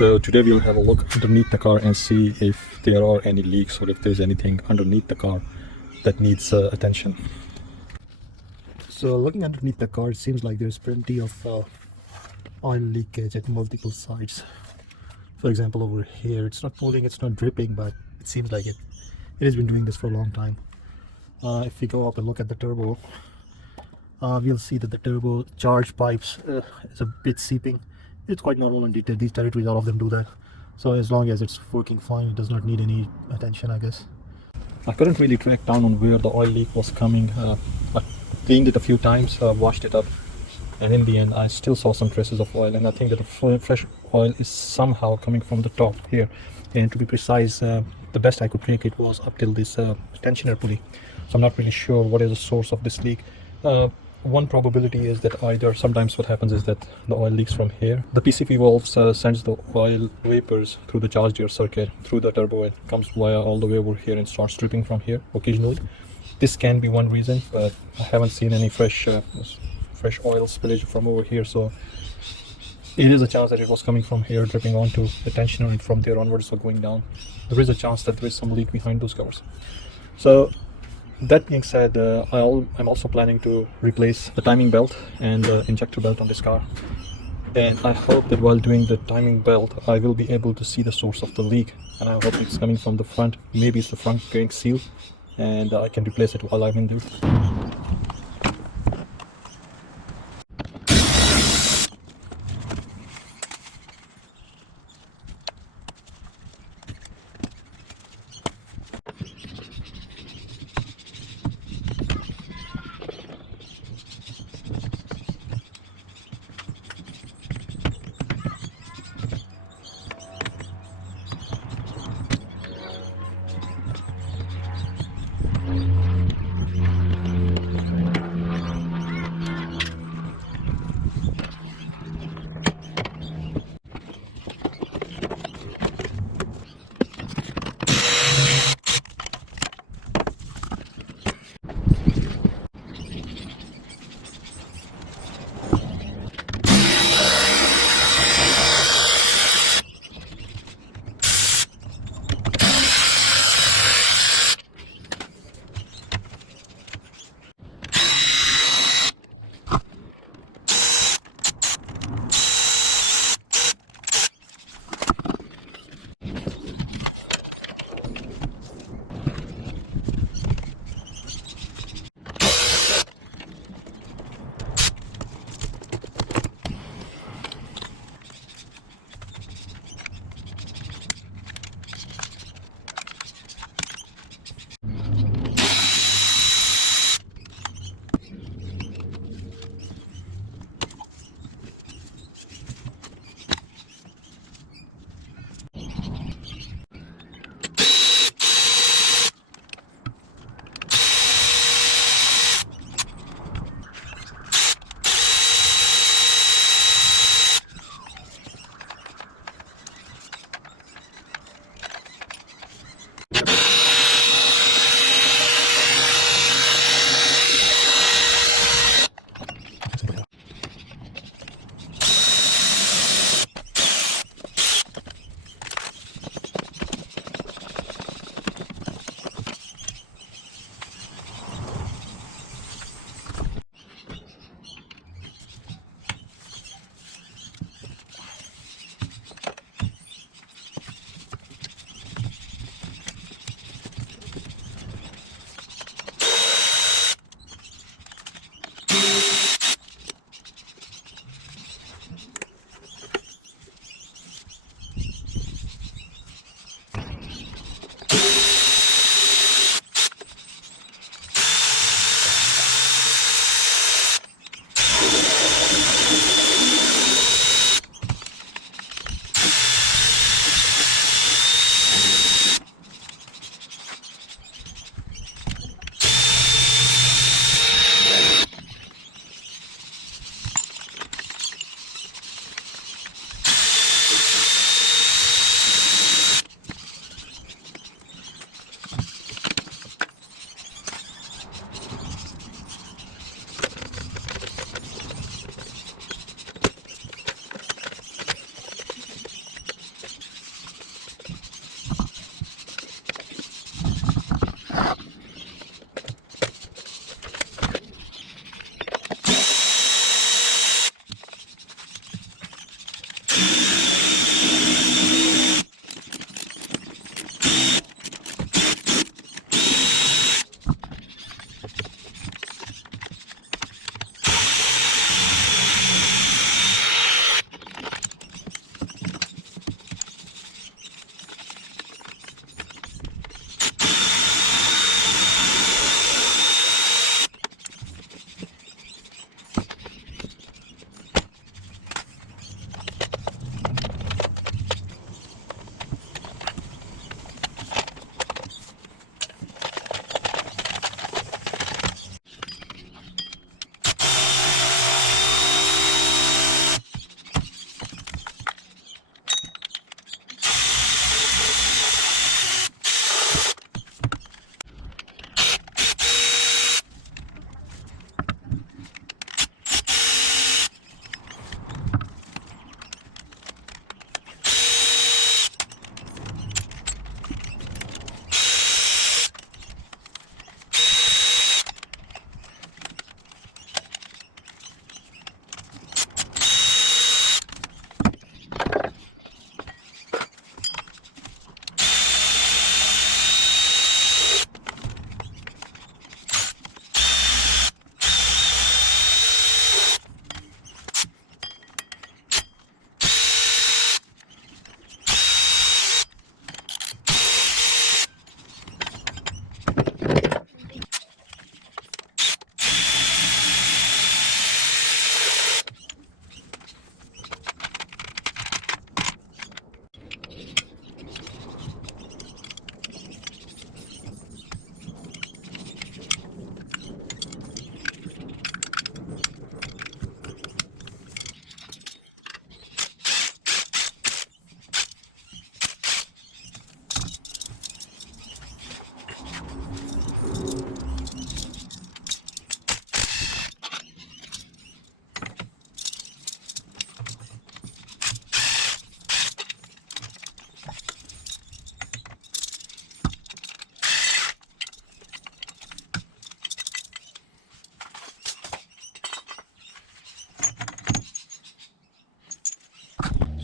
So today we'll have a look underneath the car and see if there are any leaks or if there's anything underneath the car that needs attention. So looking underneath the car, it seems like there's plenty of oil leakage at multiple sides. For example, over here, it's not moving, it's not dripping, but it seems like it has been doing this for a long time. If we go up and look at the turbo, we'll see that the turbo charge pipes is a bit seeping. It's quite normal in these territories, all of them do that. So as long as it's working fine, it does not need any attention, I guess. I couldn't really track down on where the oil leak was coming. I cleaned it a few times, washed it up, and in the end I still saw some traces of oil, and I think that the fresh oil is somehow coming from the top here. And to be precise, the best I could track it was up till this tensioner pulley. So I'm not really sure what is the source of this leak. One probability is that either sometimes what happens is that the oil leaks from here. The PCV valve sends the oil vapors through the charged air circuit through the turbo. It comes via all the way over here and starts dripping from here occasionally. This can be one reason, but I haven't seen any fresh oil spillage from over here, so it is a chance that it was coming from here, dripping onto the tensioner, and from there onwards so going down. There is a chance that there is some leak behind those covers. So that being said, I'm also planning to replace the timing belt and the injector belt on this car. And I hope that while doing the timing belt, I will be able to see the source of the leak. And I hope it's coming from the front. Maybe it's the front crank seal, and I can replace it while I'm in there.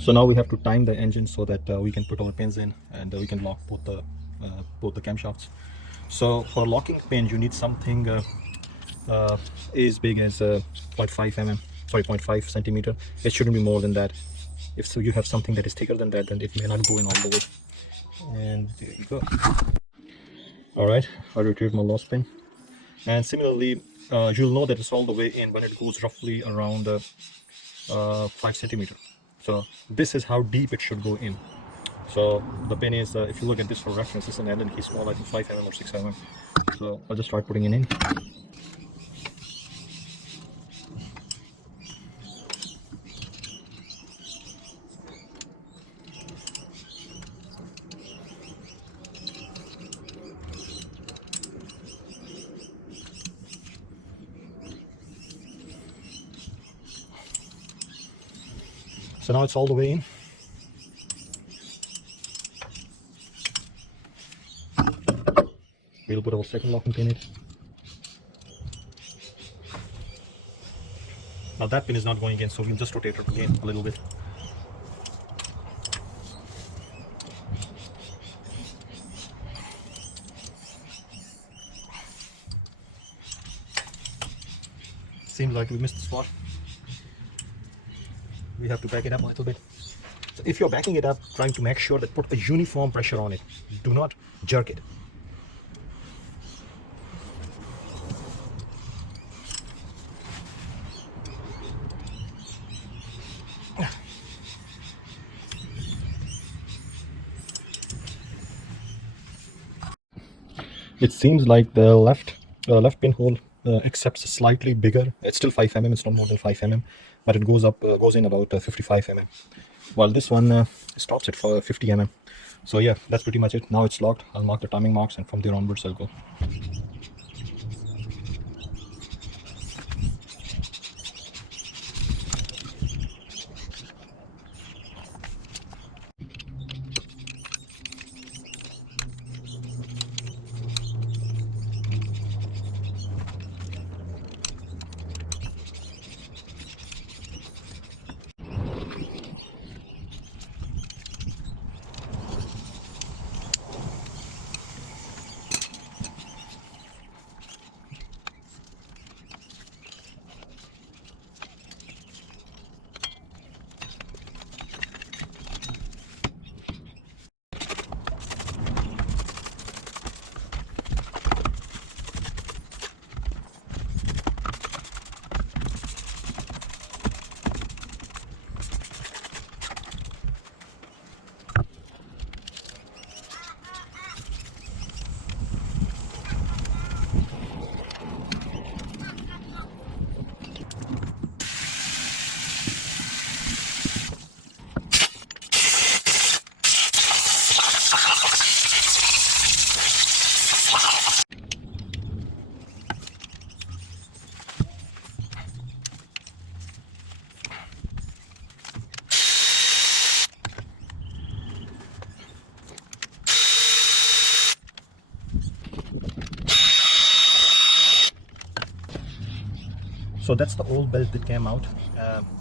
So now we have to time the engine so that we can put our pins in and we can lock both the camshafts. So for locking pin you need something as big as 0.5 mm, sorry, 0.5 centimeter. It shouldn't be more than that. If so you have something that is thicker than that, then it may not go in all the way. And there you go. All right, I retrieved my lost pin. And similarly, you'll know that it's all the way in when it goes roughly around 5 centimeter. So this is how deep it should go in. So the pin is, if you look at this for reference, it's an Allen key small, I think 5 mm or 6 mm. So I'll just start putting it in. So now it's all the way in. We'll put our second locking pin in. Now that pin is not going in, so we'll just rotate it again a little bit. Seems like we missed the spot. We have to back it up a little bit. So if you're backing it up, trying to make sure that put a uniform pressure on it. Do not jerk it. It seems like the left pinhole accepts slightly bigger. It's still 5 mm. It's not more than 5 mm, but it goes up, goes in about 55 mm. While this one stops at 50 mm. So yeah, that's pretty much it. Now it's locked. I'll mark the timing marks, and from there onwards I'll go. So that's the old belt that came out.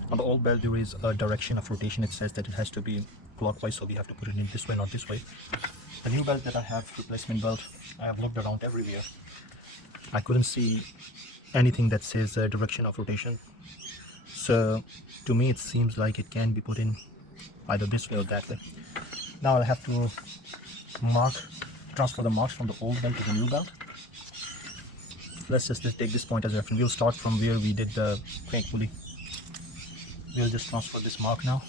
On the old belt there is a direction of rotation. It says that it has to be clockwise, so we have to put it in this way, not this way. The new belt that I have, replacement belt, I have looked around everywhere. I couldn't see anything that says direction of rotation. So to me it seems like it can be put in either this way or that way. Now I'll have to transfer the marks from the old belt to the new belt. Let's just take this point as a reference. We'll start from where we did the crank pulley. We'll just transfer this mark now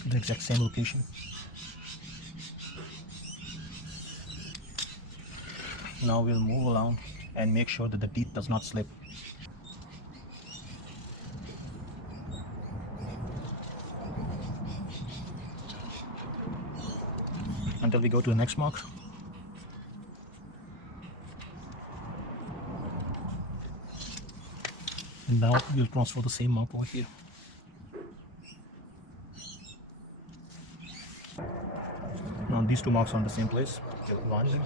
to the exact same location. Now we'll move along and make sure that the teeth does not slip. Until we go to the next mark. And now we'll transfer the same mark over here. Now these two marks are in the same place. We'll align them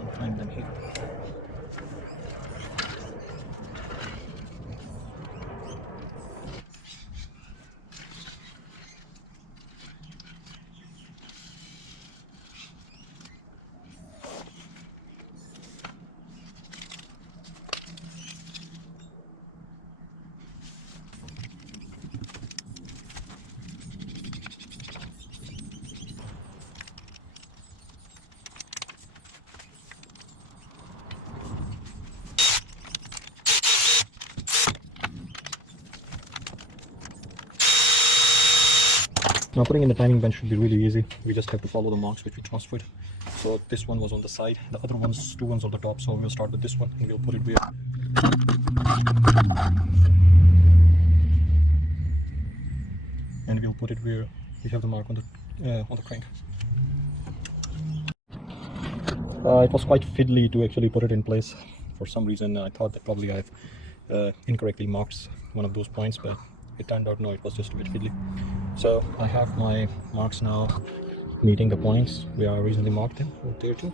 and climb them here. Now putting in the timing bench should be really easy. We just have to follow the marks which we transferred. So this one was on the side, the other ones, two ones on the top. So we'll start with this one and we'll put it where. And we'll put it where we have the mark on the crank. It was quite fiddly to actually put it in place. For some reason, I thought that probably I've incorrectly marked one of those points, but it turned out no, it was just a bit fiddly. So I have my marks now meeting the points we are originally marked them right there too.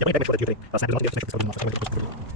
Yeah, make sure that you take snap it on the other side.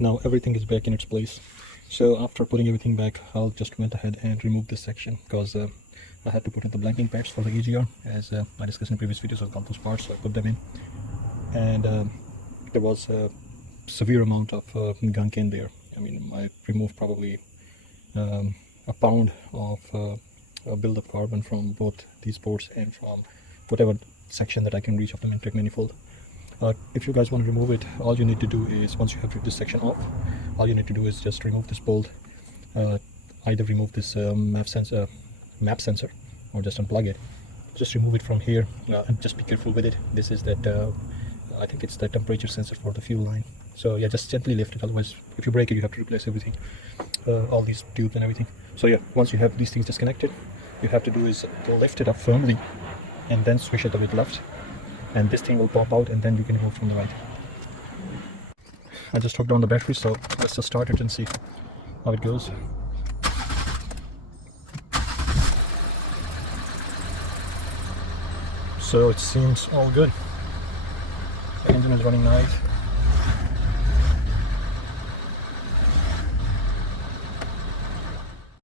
Now everything is back in its place. So after putting everything back, I'll just went ahead and remove this section because I had to put in the blanking pads for the AGR, as I discussed in previous videos. I've got those parts, so I put them in, and there was a severe amount of gunk in there. I mean, I removed probably a pound of build-up carbon from both these ports and from whatever section that I can reach of the Mintrek manifold. If you guys want to remove it, all you need to do is, once you have ripped this section off, all you need to do is just remove this bolt, either remove this map sensor or just unplug it. Just remove it from here, and just be careful with it. This is that I think it's the temperature sensor for the fuel line. So yeah, just gently lift it, otherwise if you break it you have to replace everything, all these tubes and everything. So yeah, once you have these things disconnected, you have to do is lift it up firmly and then swish it a bit left, and this thing will pop out, and then you can move from the right. I just hooked on the battery, so let's just start it and see how it goes. So it seems all good. The engine is running nice.